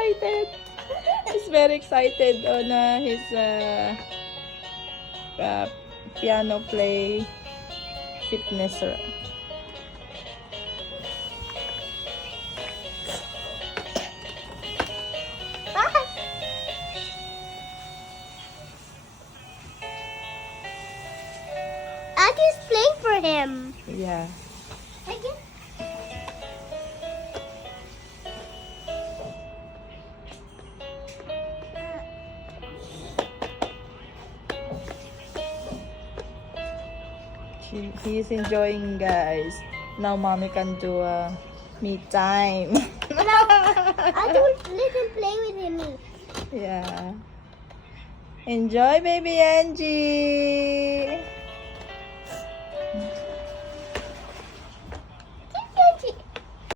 excited. He's very excited on his piano play fitness. Auntie is playing for him. Yeah. Again. He's enjoying, guys. Now mommy can do me time. I don't let him play with him. Yeah. Enjoy, baby Angie.